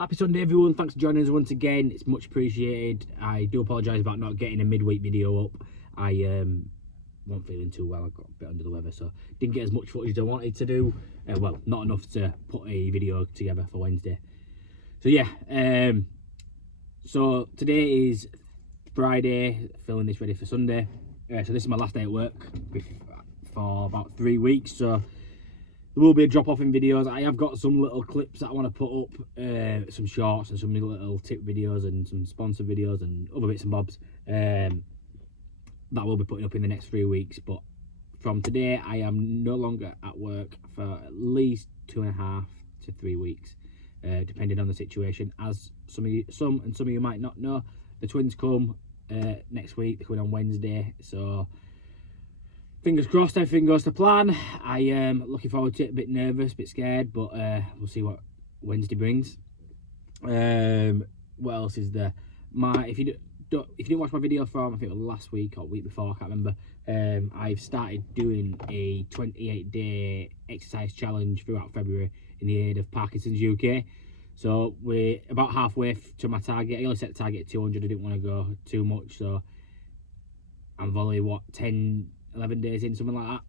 Happy Sunday everyone, thanks for joining us once again, it's much appreciated. I do apologise about not getting a midweek video up. I wasn't feeling too well, I got a bit under the weather, so didn't get as much footage as I wanted to do. Well, not enough to put a video together for Wednesday. So yeah, so today is Friday, filming this ready for Sunday. So this is my last day at work for about 3 weeks, so there will be a drop off in videos. I have got some little clips that I want to put up, some shorts and some little tip videos and some sponsor videos and other bits and bobs that we'll be putting up in the next 3 weeks. But from today, I am no longer at work for at least 2.5 to 3 weeks, depending on the situation. As some of you might not know, the twins come next week. They're coming on Wednesday, so fingers crossed everything goes to plan. I am looking forward to it, a bit nervous, a bit scared, but we'll see what Wednesday brings. What else is there? If you didn't watch my video from, I think it was last week or week before, I can't remember, I've started doing a 28-day exercise challenge throughout February in the aid of Parkinson's UK. So we're about halfway to my target. I only set the target at 200, I didn't want to go too much, so I'm only, what, 11 days in, something like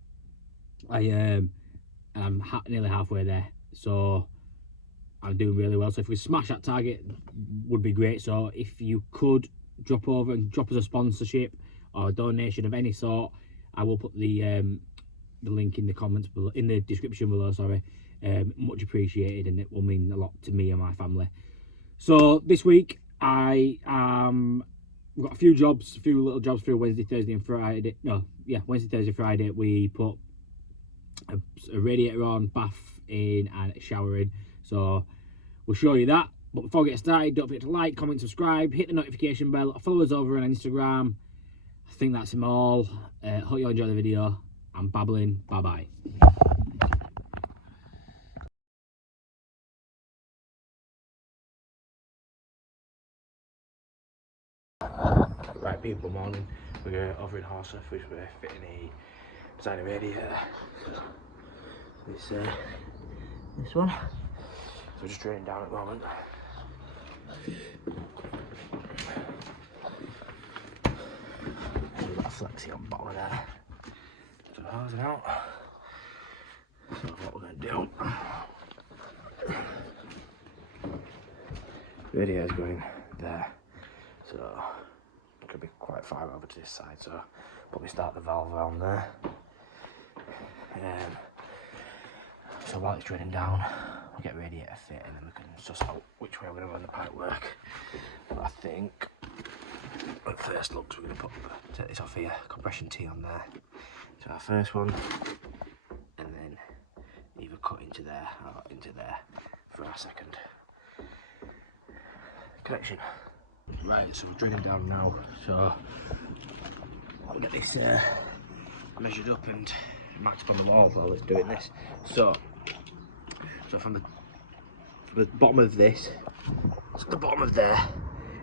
that. I'm nearly halfway there, so I'm doing really well. So if we smash that target, would be great. So if you could drop over and drop us a sponsorship or a donation of any sort, I will put the link in the comments below, in the description below, sorry. Much appreciated, and it will mean a lot to me and my family. So this week we've got a few little jobs through Wednesday, Thursday and Friday. No, yeah, Wednesday, Thursday, Friday. We put a radiator on, bath in and a shower in. So we'll show you that. But before we get started, don't forget to like, comment, subscribe, hit the notification bell, follow us over on Instagram. I think that's them all. Hope you enjoy the video. I'm babbling. Bye-bye. Right people, morning. We're over in Horseth, which we're fitting a designer radiator. This one. So we're just draining down at the moment. And we've got a flexi on bottom of there. So hose it out. So what we're going to do. Radiator's going there. So could be quite far over to this side, so probably start the valve around there. So while it's draining down, we'll get radiator fit and then we can suss out which way we're going to run the pipe work. But I think at first looks we're going to take this off here, compression T on there. So our first one, and then either cut into there or into there for our second connection. Right, so we're drilling down now, so I'll get this measured up and marked on the wall while it's doing this. So from the bottom of this to the bottom of there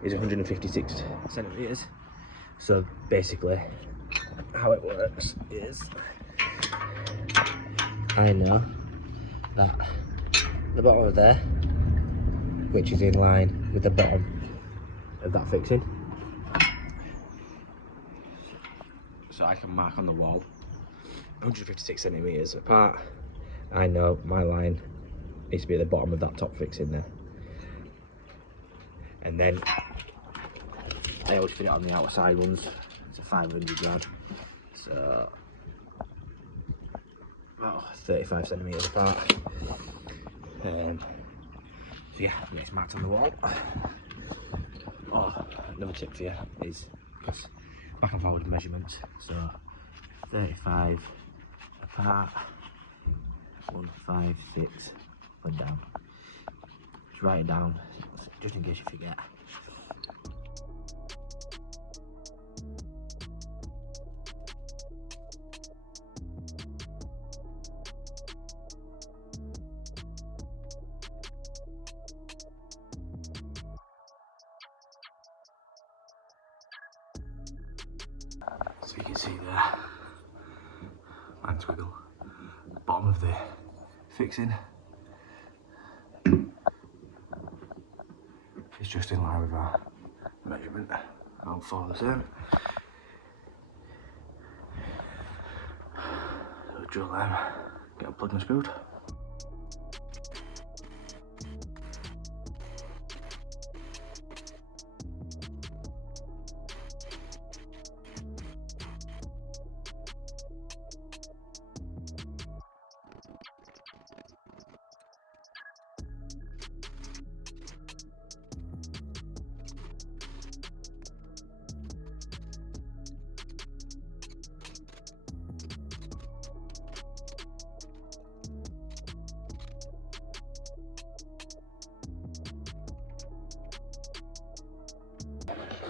is 156 centimetres. So basically how it works is I know that the bottom of there, which is in line with the bottom of that fixing, so I can mark on the wall 156 centimetres apart. I know my line needs to be at the bottom of that top fixing there, and then I always fit it on the outside ones. It's a 500 yard, so about 35 centimetres apart. So yeah, it's marked on the wall. Oh, another tip for you is back and forward measurements. So 35 apart, 1, 5, 6, and down. Just write it down, just in case you forget. So you can see there, and squiggle, bottom of the fixing. is just in line with our measurement. I'll follow the same. So drill them, get them plugged and screwed.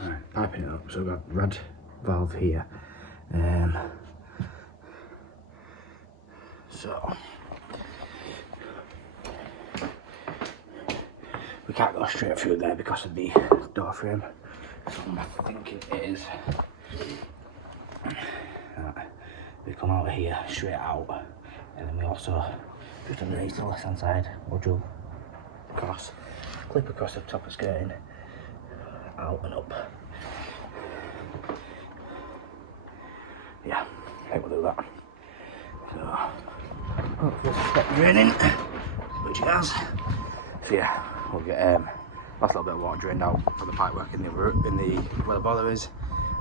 Right, piping it up, so we've got rad valve here. So we can't go straight through there because of the door frame. So I'm thinking it is we come out of here straight out, and then we also just underneath the left hand side we'll drill across, clip across the top of skirting, out and up. Yeah, I think we'll do that. So hopefully it's stopped draining, which it has. So yeah, we'll get last little bit of water drained out from the pipe work in the where the boiler is,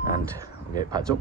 and we'll get it piped up.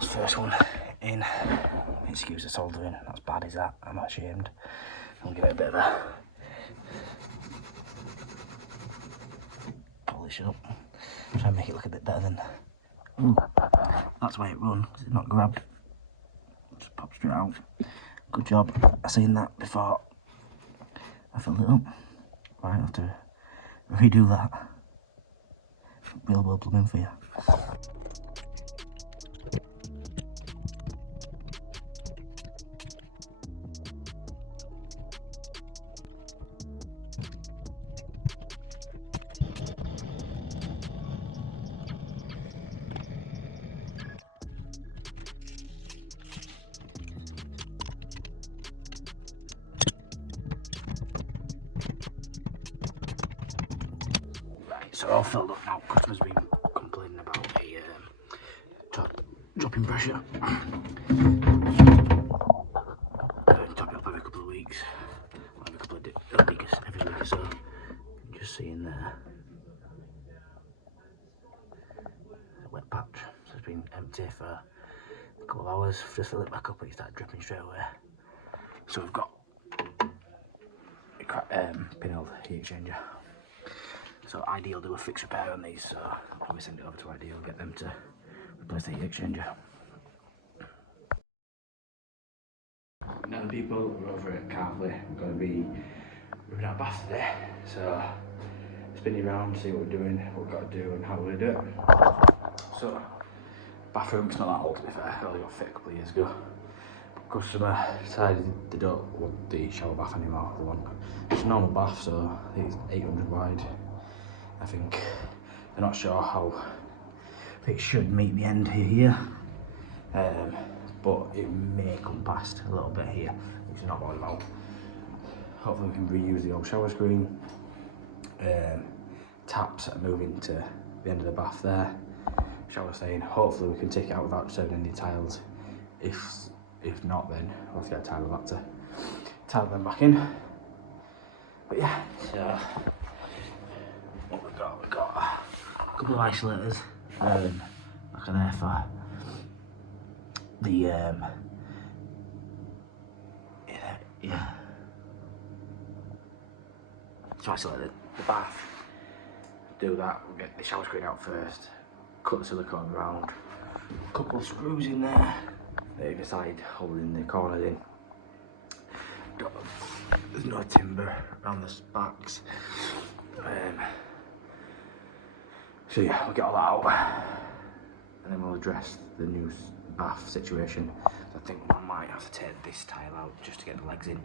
First one in. Excuse the soldering, not as bad as that, I'm not ashamed. I'll give it a bit of a polish up. Try and make it look a bit better than. That's why it runs, it's not grabbed. Just pop straight out. Good job, I seen that before I filled it up. Right, I have to redo that. Real world plumbing for you. are all filled up now. Customers have been complaining about a drop in pressure. Top it up every couple of weeks, every couple of weeks, every week or so. Just seeing there, a wet patch. So it's been empty for a couple of hours. Just fill it back up and it started dripping straight away. So we've got a pinhole heat exchanger. So Ideal do a fix repair on these, so I'll probably send it over to Ideal and get them to replace the heat exchanger. Now the people we're over at Carfley, we're going to be ripping out bath today, so spinning around, see what we're doing, what we've got to do and how we're going to do it. So, bathroom's not that old to be fair, it only got fit a couple of years ago. Customer decided they don't want the shower bath anymore, they want it's a normal bath, so I think it's 800 wide. I think they're not sure how it should meet the end here. But it may come past a little bit here, which is not going well. Hopefully we can reuse the old shower screen. Taps are moving to the end of the bath there. Shower staying. Hopefully we can take it out without disturbing any tiles. If not, then we'll have to get a tiler back to tile them back in. But yeah, so what we've got a couple of isolators back in there for the so isolate the bath. Do that, we'll get the shower screen out first, cut the silicone around, a couple of screws in there, either side holding the corners in. There's no timber around the backs. So yeah, we'll get all that out and then we'll address the new bath situation. So I think I might have to take this tile out just to get the legs in,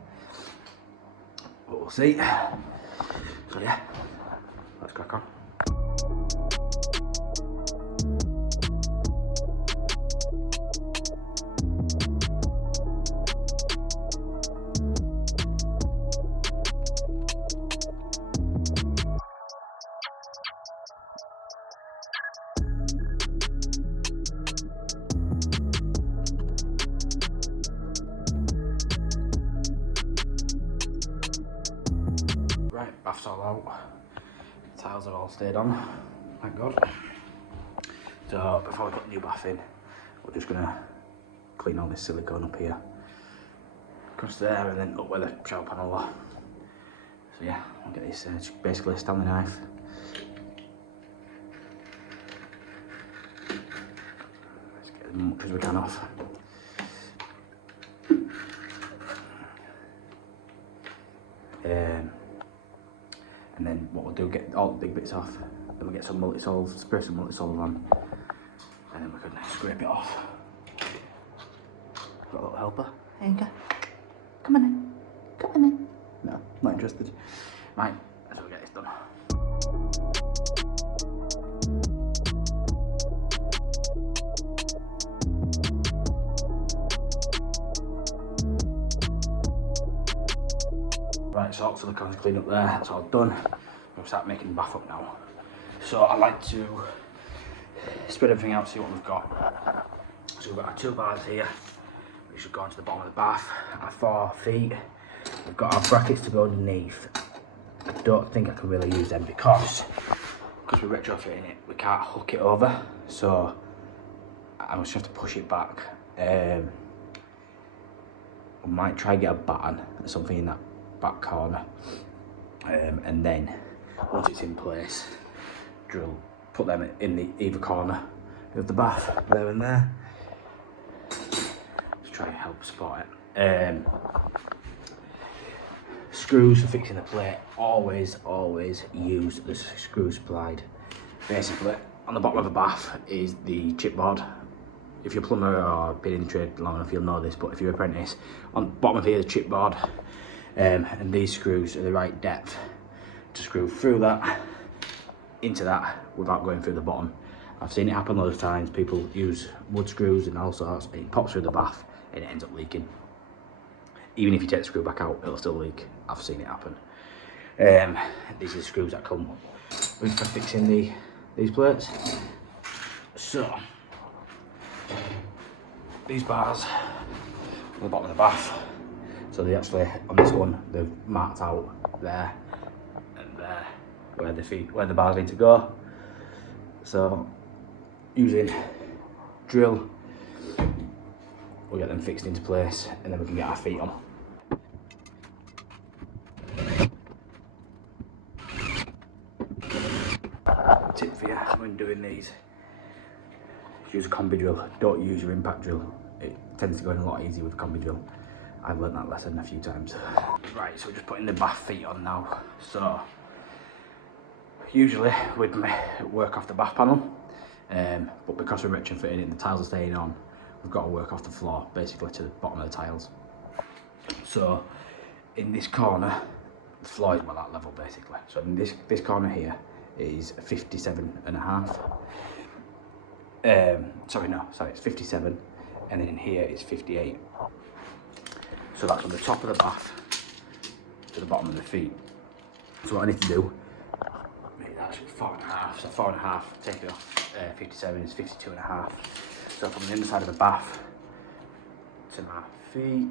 but we'll see. So yeah, let's crack on. Right, bath's all out, tiles have all stayed on, thank God. So before we put the new bath in, we're just gonna clean all this silicone up here, across there, and then up where the shower panel are. So yeah, we'll get this basically a Stanley knife. Let's get as much as we can off. And then what we'll do, get all the big bits off, then we'll get some multi-solve, spray some multi-solve on, and then we can scrape it off. Got a little helper. There you go. Come on in. Come on in. No, not interested. Right, so we'll get this done. Right, so all silicone's cleaned up there, that's all done. We'll start making the bath up now. So I like to spread everything out, see what we've got. So we've got our 2 bars here, which should go into the bottom of the bath. Our 4 feet. We've got our brackets to go underneath. I don't think I can really use them because we're retrofitting it, we can't hook it over. So I just have to push it back. I might try and get a batten or something in that back corner, and then once it's in place, put them in the either corner of the bath, there and there. Let's try and help support it. Screws for fixing the plate, always use the screws supplied. Basically, on the bottom of a bath is the chipboard. If you're a plumber or been in the trade long enough, you'll know this, but if you're an apprentice, on the bottom of here is the chipboard. And these screws are the right depth to screw through that into that without going through the bottom. I've seen it happen loads of times. People use wood screws and all sorts, and it pops through the bath and it ends up leaking. Even if you take the screw back out, it'll still leak. I've seen it happen. These are the screws that come for fixing these plates. So these bars on the bottom of the bath, so they actually, on this one, they've marked out there and there where the bars need to go. So using drill, we'll get them fixed into place and then we can get our feet on. Tip for you when doing these, use a combi drill. Don't use your impact drill. It tends to go in a lot easier with a combi drill. I've learned that lesson a few times. Right, so we're just putting the bath feet on now. So usually we'd work off the bath panel, but because we're retrofitting it and the tiles are staying on, we've got to work off the floor, basically to the bottom of the tiles. So in this corner, the floor is about that level basically. So in this corner here is 57.5. Sorry, it's 57, and then in here it's 58. So that's from the top of the bath to the bottom of the feet. So what I need to do, that's 4.5, so 4.5, take it off 57 is 52.5. So from the inside of the bath to my feet,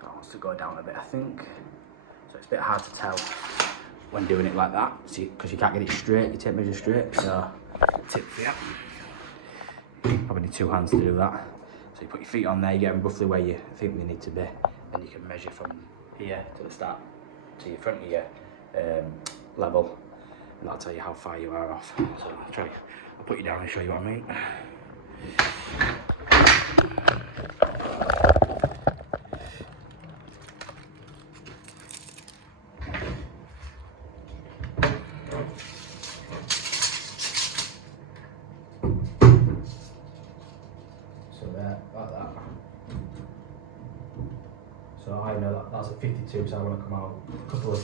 that wants to go down a bit, I think. So it's a bit hard to tell when doing it like that, because you can't get it straight, you tape measure straight. So tip for you, probably need 2 hands to do that. So you put your feet on there, you get them roughly where you think they need to be, then you can measure from here to the start to your front of your level, and that'll tell you how far you are off. So I'll put you down and show you what I mean. So there, like that. So I know that's at 52, so I want to come out a couple of.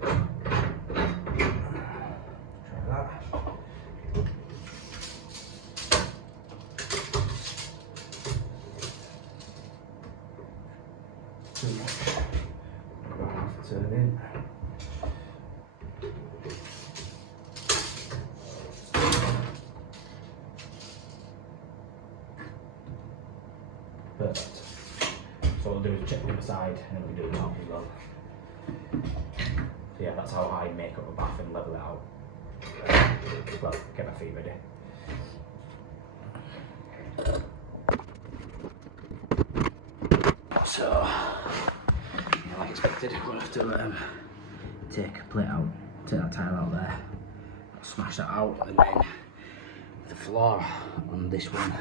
Try that. Too much. About half a turn in. Perfect. So what we'll do is check the other side and then we'll do the top as well. So yeah, that's how I make up a bath and level it out. Well, get my feet ready. So, yeah, like expected, we'll have to take a plate out, take that tile out there, smash that out, and then the floor on this one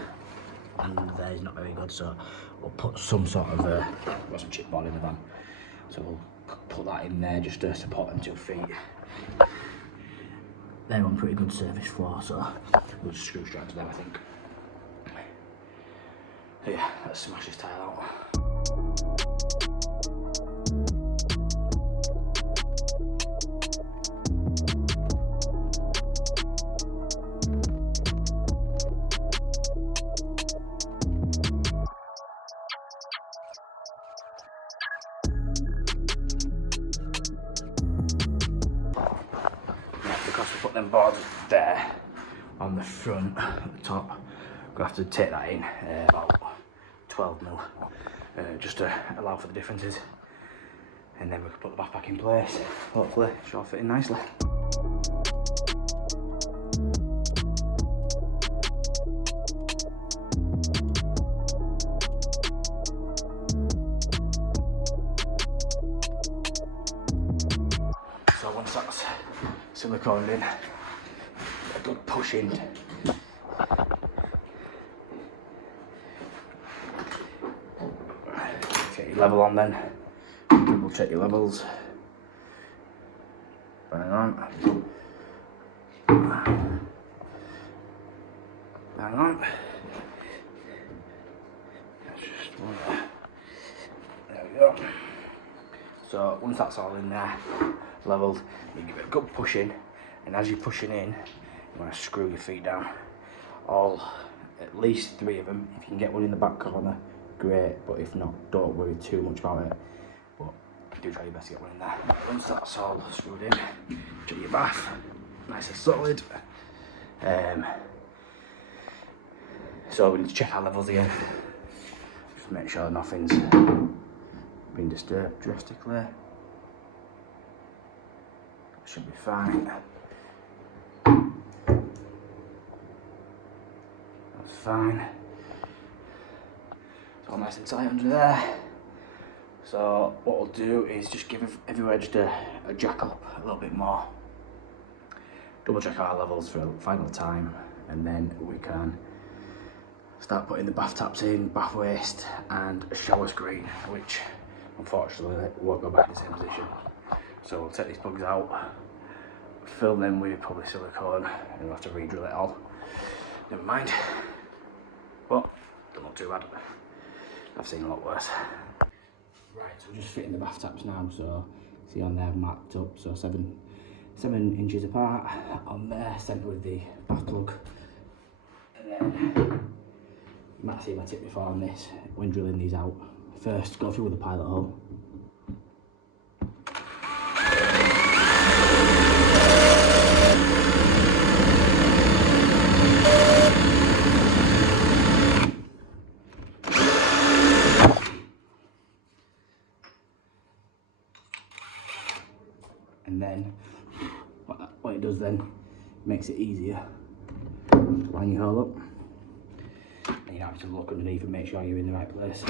and there is not very good, so we'll put some sort of got some chipboard in the van, so we'll put that in there just to support them 2 feet. They're on pretty good surface floor, so we'll just screw straight to them, I think. So yeah, let's smash this tile out. Because we put them boards there on the front at the top, we'll have to take that in about 12mm, just to allow for the differences, and then we can put the bath back in place. Hopefully she'll fit in nicely. So once that's siliconed in, a good push in. Get your level on then. Double check your levels. Bang on. Bang on. There we go. So once that's all in there, leveled, you give it a good push in, and as you're pushing in, you want to screw your feet down. At least 3 of them. If you can get one in the back corner, great, but if not, don't worry too much about it. But do try your best to get one in there. Once that's all screwed in, to your bath, nice and solid. So we need to check our levels again, just make sure nothing's been disturbed drastically. Should be fine. That's fine. It's all nice and tight under there. So what we'll do is just give everywhere just a jack up a little bit more. Double check our levels for the final time, and then we can start putting the bath taps in, bath waste and a shower screen, which unfortunately won't go back in the same position. So we'll take these plugs out, fill them with probably silicone, and we'll have to re-drill it all. Never mind, but don't look too bad. I've seen a lot worse. Right, so we're just fitting the bath taps now. So see on there marked up, so 7 inches apart on there, centre with the bath plug. And then you might see my tip before on this, when drilling these out, first go through with a pilot hole. And then what it does then, makes it easier to line your hole up. And you have to look underneath and make sure you're in the right place.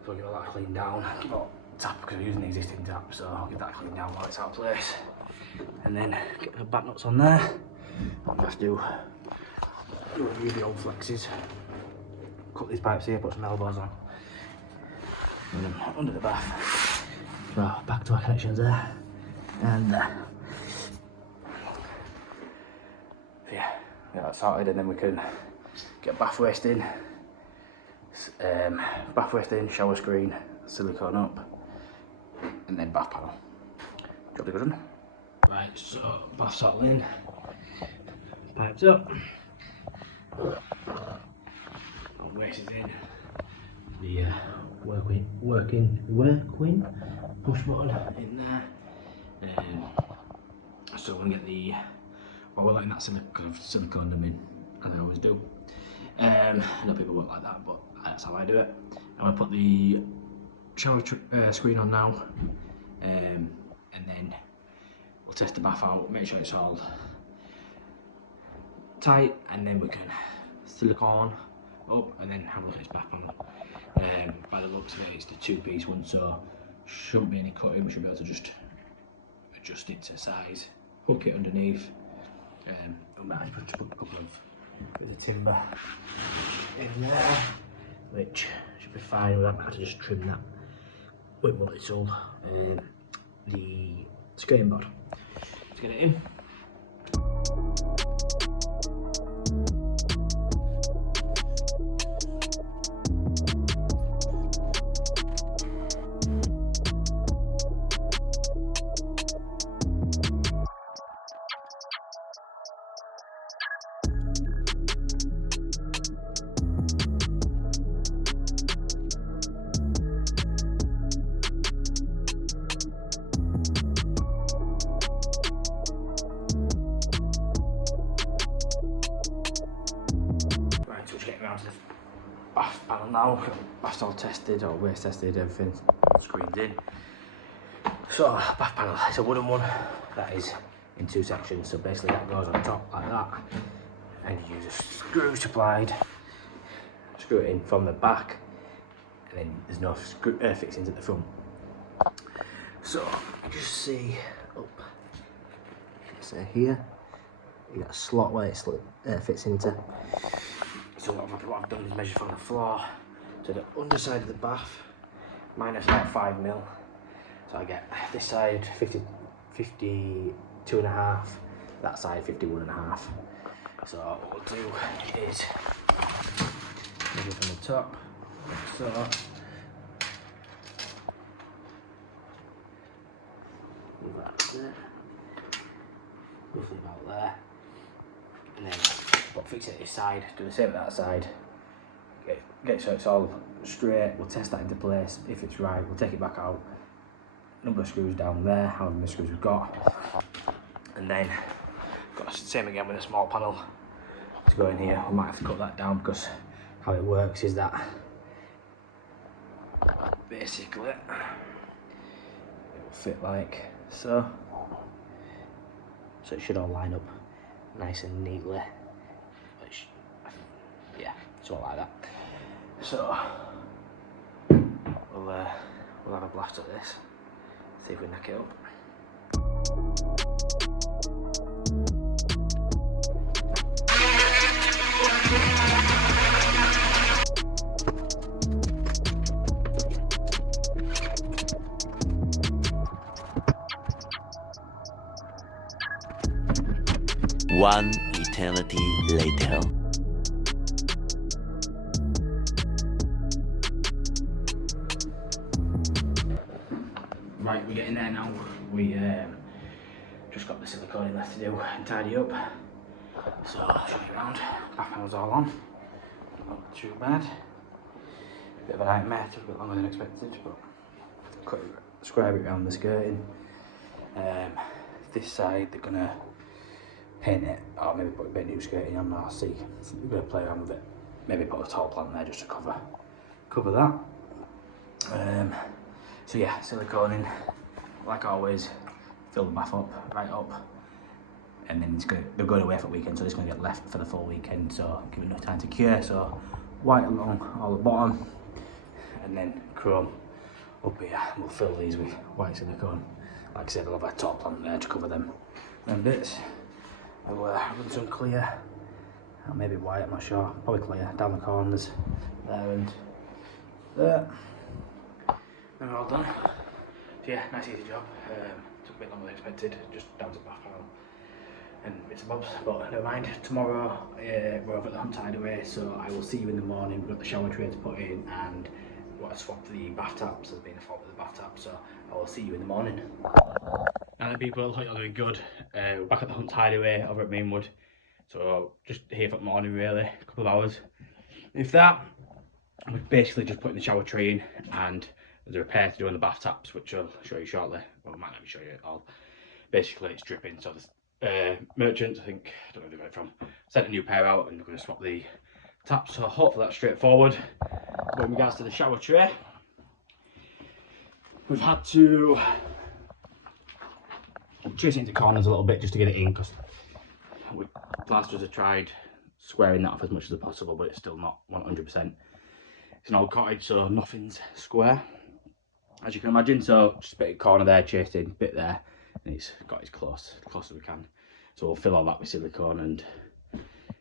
So I'll give that clean down, well, tap because we're using the existing tap, so I'll give that clean down while it's out of place. And then get the back nuts on there. I'm going to have to do the old flexes. Cut these pipes here, put some elbows on. And then under the bath. So back to our connections there. And yeah, get that sorted, and then we can get bath waste in. Bath waste in, shower screen, silicone up, and then bath panel. Job to go done. Right, so bath's all in, pipes up, waste is in, the working push button in there. So we're gonna get the, well, we're letting that silicone them in, as I always do. I know people work like that, but that's how I do it. I'm going to put the shower screen on now, and then we'll test the bath out, make sure it's all tight, and then we can silicone up and then have a look at its bath panel. By the looks of it, it's the 2-piece one, so shouldn't be any cutting. We should be able to just adjust it to size, hook it underneath, and might put a couple of with the timber in there, which should be fine. We might have to just trim that with multi-tool, the skirting board to get it in. Around to the bath panel now. Bath's all tested, or waste tested, everything, screens in. So bath panel, it's a wooden one that is in 2 sections, so basically that goes on top like that, and you use a screw supplied, screw it in from the back, and then there's no screw fixings at the front. So you just see up, say here, you got a slot where it fits into. So what I've done is measure from the floor to the underside of the bath, minus about 5 mil. So I get this side 50 52.5, that side 51.5. So what we'll do is measure from the top, like so. Move that there, roughly about there, and then fix it this side, do the same with that side, get it so it's all straight. We'll test that into place. If it's right, we'll take it back out, number of screws down there, however many screws we've got, and then got the same again with a small panel to go in here. We might have to cut that down because how it works is that basically it will fit like so. So it should all line up nice and neatly. Yeah, something like that. So we'll have a blast at this. See if we knock it up. One eternity later. Right, we're getting there now. We just got the silicone left to do and tidy up. So I'll show you around. Bath panel's all on. Not too bad. Bit of a nightmare, took a bit longer than expected, but cut it, square it around the skirting. This side they're gonna paint it, or maybe put a bit of new skirting on. I'll see. We're gonna play around with it. Maybe put a tall plant there just to cover that. So yeah, siliconing, like always, fill the bath up, right up, and then they're going away for the weekend, so it's going to get left for the full weekend, so give it enough time to cure. So white along all the bottom, and then chrome up here. We'll fill these with white silicone. Like I said, I'll have a top plant there to cover them bits. I'll run some clear, or maybe white, I'm not sure, probably clear, down the corners, there and there. And we're all done. So yeah, nice easy job. Took a bit longer than expected, just down to the bath panel and bits and bobs, but never mind. Tomorrow we're over at the Hunt Hideaway, so I will see you in the morning. We've got the shower tray to put in and we've got to swap the bathtub, so there's been a fault with the bathtub, so I will see you in the morning. Now the people, hope you're doing good. We're back at the Hunt Hideaway over at Mainwood, so just here for the morning really, a couple of hours. If that, we're basically just putting the shower tray in and there's a repair to do on the bathtubs, which I'll show you shortly. Well, I might not show you it all. Basically, it's dripping. So the merchants, I think, I don't know where they got it from, sent a new pair out and we're going to swap the taps. So hopefully that's straightforward. But in regards to the shower tray, we've had to chase it into corners a little bit just to get it in, because plasters have tried squaring that off as much as possible, but it's still not 100%. It's an old cottage, so nothing's square, as you can imagine. So just a bit of corner there, chased in, bit there, and it's got as close as we can. So we'll fill all that with silicone and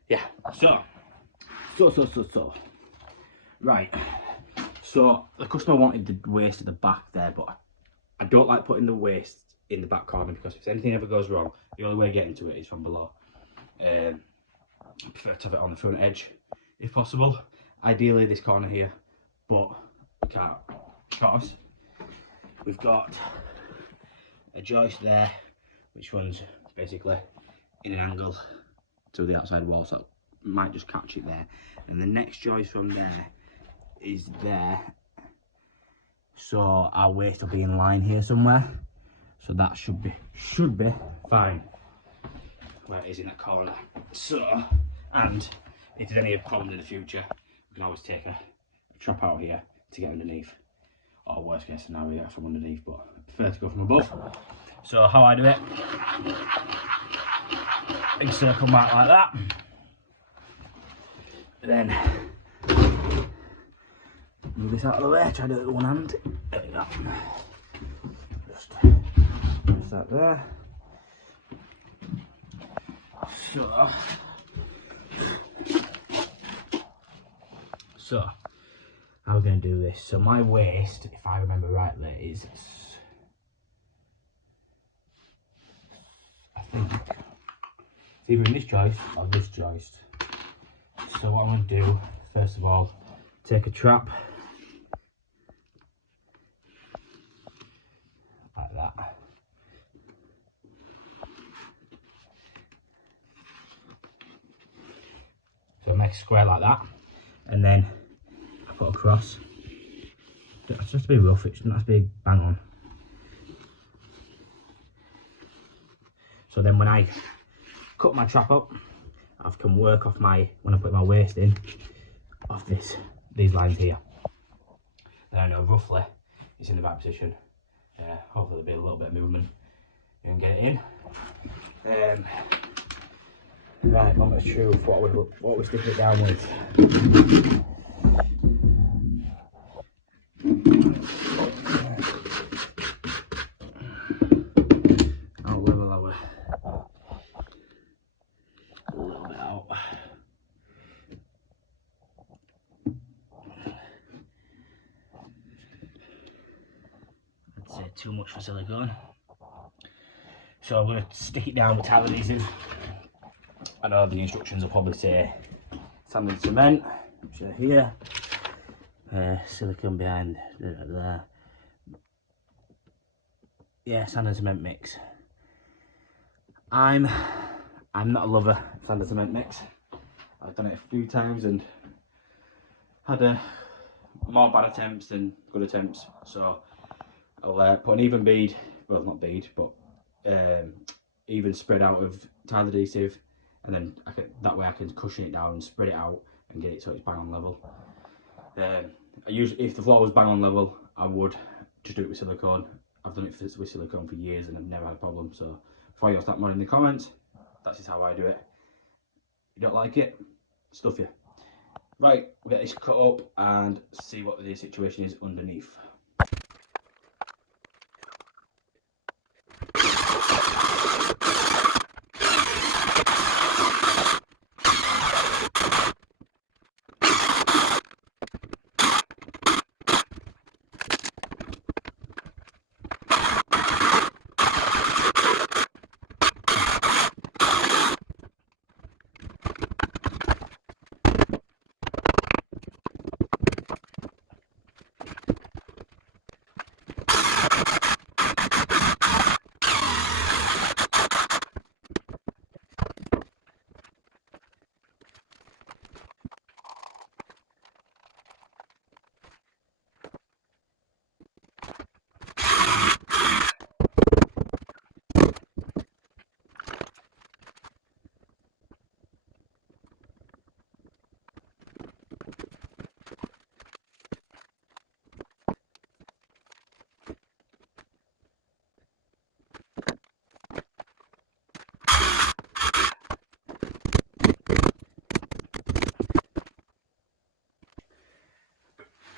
yeah. So right. So the customer wanted the waste at the back there, but I don't like putting the waste in the back corner because if anything ever goes wrong, the only way to get into it is from below. I prefer to have it on the front edge if possible. Ideally this corner here, but we can't because we've got a joist there which runs basically in an angle to the outside wall, so it might just catch it there, and the next joist from there is there, so our waste will be in line here somewhere, so that should be fine where it is in that corner. So, and if there's any problem in the future, we can always take a trap out here to get underneath, or worst case scenario from underneath, but I prefer to go from above. So how I do it, big circle mark like that, and then move this out of the way, try to do it with one hand, there we go, just that there. So how we're going to do this, so my waist, if I remember rightly, is It's either in this joist or this joist. So what I'm going to do, first of all, take a trap like that. So I make a square like that, and then I put across. It's just to be rough, it doesn't have to be bang on. So then when I cut my trap up, I can work off my, when I put my waste in, off these lines here. Then I know roughly it's in the right position. Hopefully there'll be a little bit of movement and get it in. Right, moment of truth, what we stick it down with. I'll level our a little bit out. I'd say too much for silicone. So I'm going to stick it down with tile adhesive. I know the instructions will probably say sand and cement, which are here. Silicone behind there. Yeah, sand and cement mix. I'm not a lover of sand and cement mix. I've done it a few times and had more bad attempts than good attempts. So I'll put an even bead, well not bead, but even spread out of tile adhesive, and then that way I can cushion it down and spread it out and get it so it's bang on level. If the floor was bang on level, I would just do it with silicone. I've done it with silicone for years and I've never had a problem. So before you start more in the comments, that's just how I do it. If you don't like it, stuff you. Right, we'll get this cut up and see what the situation is underneath.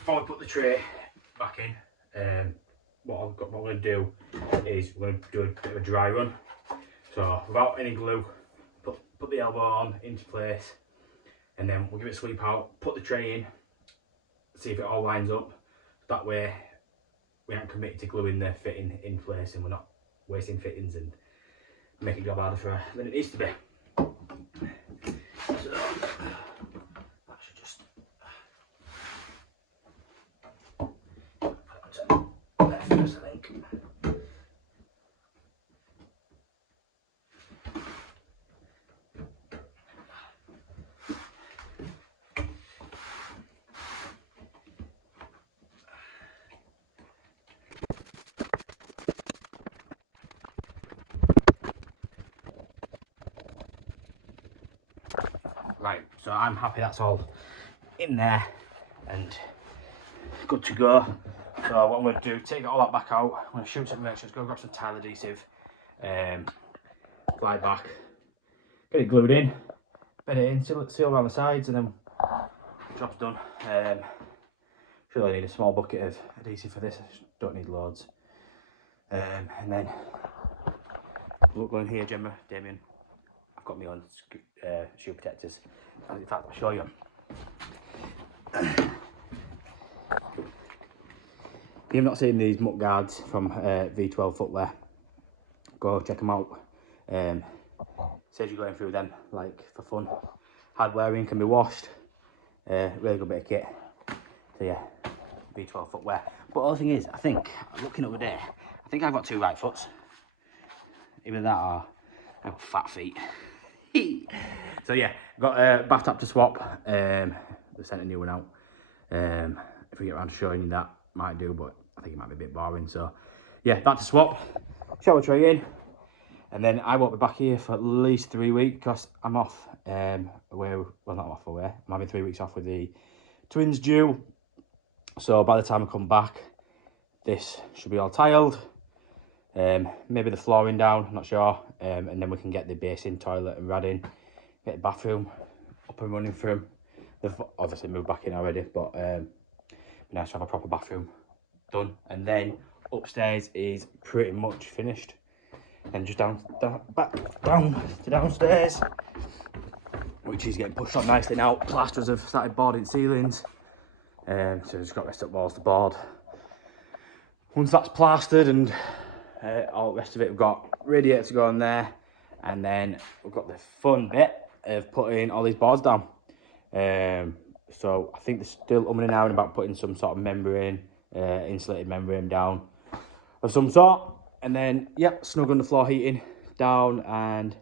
Before I put the tray back in, what I'm going to do is we're going to do a bit of a dry run. So without any glue, put the elbow on into place, and then we'll give it a sweep out, put the tray in, see if it all lines up. That way we aren't committed to gluing the fitting in place and we're not wasting fittings and making it job harder for her than it needs to be. So that should just there first, I think. Right, so I'm happy that's all in there and good to go. So what I'm going to do, take all that back out, I'm going to shoot some extras, go grab some tile adhesive, glide back, get it glued in, bed it in, seal around the sides, and then job's done. Should only need a small bucket of adhesive for this, I just don't need loads. And then look, going here, Gemma, Damien, I've got my own shoe protectors. In fact, I'll show you. If you've not seen these muck guards from V12 Footwear, go check them out. Save saves you going through them like for fun. Hardwaring can be washed. Really good bit of kit. So yeah, V12 footwear. But all the thing is, I think looking over there, I think I've got 2 right foots. Either that or I've got fat feet. So yeah, got a bathtub to swap. They sent a new one out. If we get around to showing you that, might do, but I think it might be a bit boring. So yeah, that to swap. Shower tray in. And then I won't be back here for at least 3 weeks because I'm off away. Well, not off away. I'm having 3 weeks off with the twins due. So by the time I come back, this should be all tiled. Maybe the flooring down, not sure. And then we can get the basin, toilet and rad in. Get the bathroom up and running for them. They've obviously moved back in already, but it'd be nice to have a proper bathroom done. And then upstairs is pretty much finished. And just back down to downstairs, which is getting pushed on nicely now. Plasters have started boarding ceilings. So just got rest up walls to board. Once that's plastered and all the rest of it, we've got radiator to go on there, and then we've got the fun bit of putting all these boards down. So I think they're still umming and ahhing about putting some sort of membrane, insulated membrane down of some sort. And then, yeah, snug underfloor heating down, and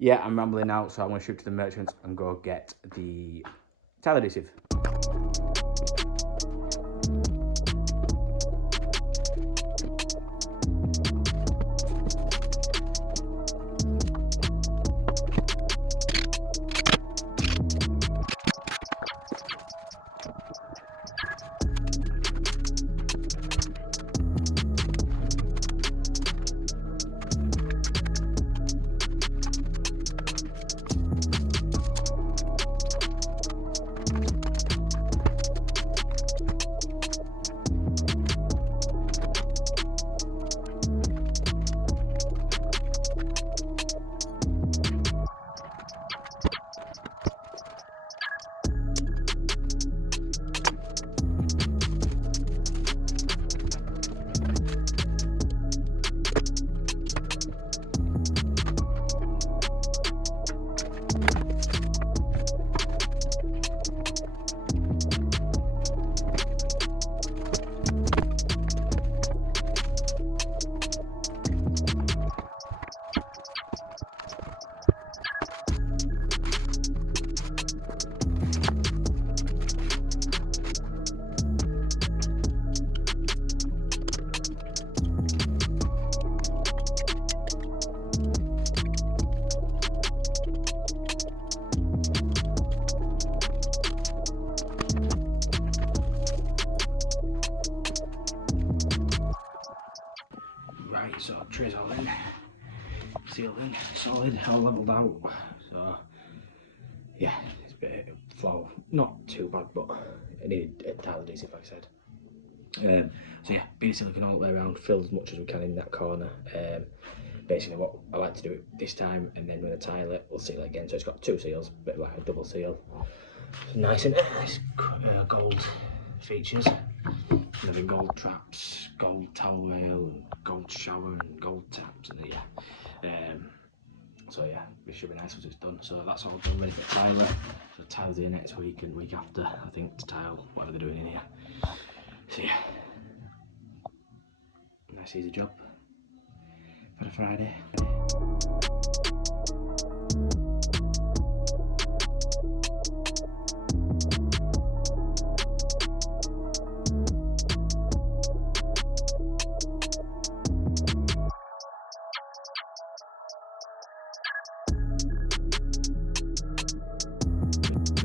yeah, I'm rambling out, so I'm going to shoot to the merchants and go get the tile adhesive. Right, so trays all in, sealed in, solid, all levelled out. So yeah, it's a bit of flow, not too bad, but it needed a tile adhesive, like I said. So yeah, bead silicone all the way around, filled as much as we can in that corner. Basically what I like to do it this time, and then when I tile it, we'll seal it again. So it's got 2 seals, a bit like a double seal. So nice and nice gold features. And then gold traps, gold towel rail, gold shower and gold taps, and yeah. So yeah, it should be nice once it's done. So that's all done, ready for tiler. So tile's here next week and week after, I think, to tile whatever they're doing in here. So yeah, nice easy job for a Friday.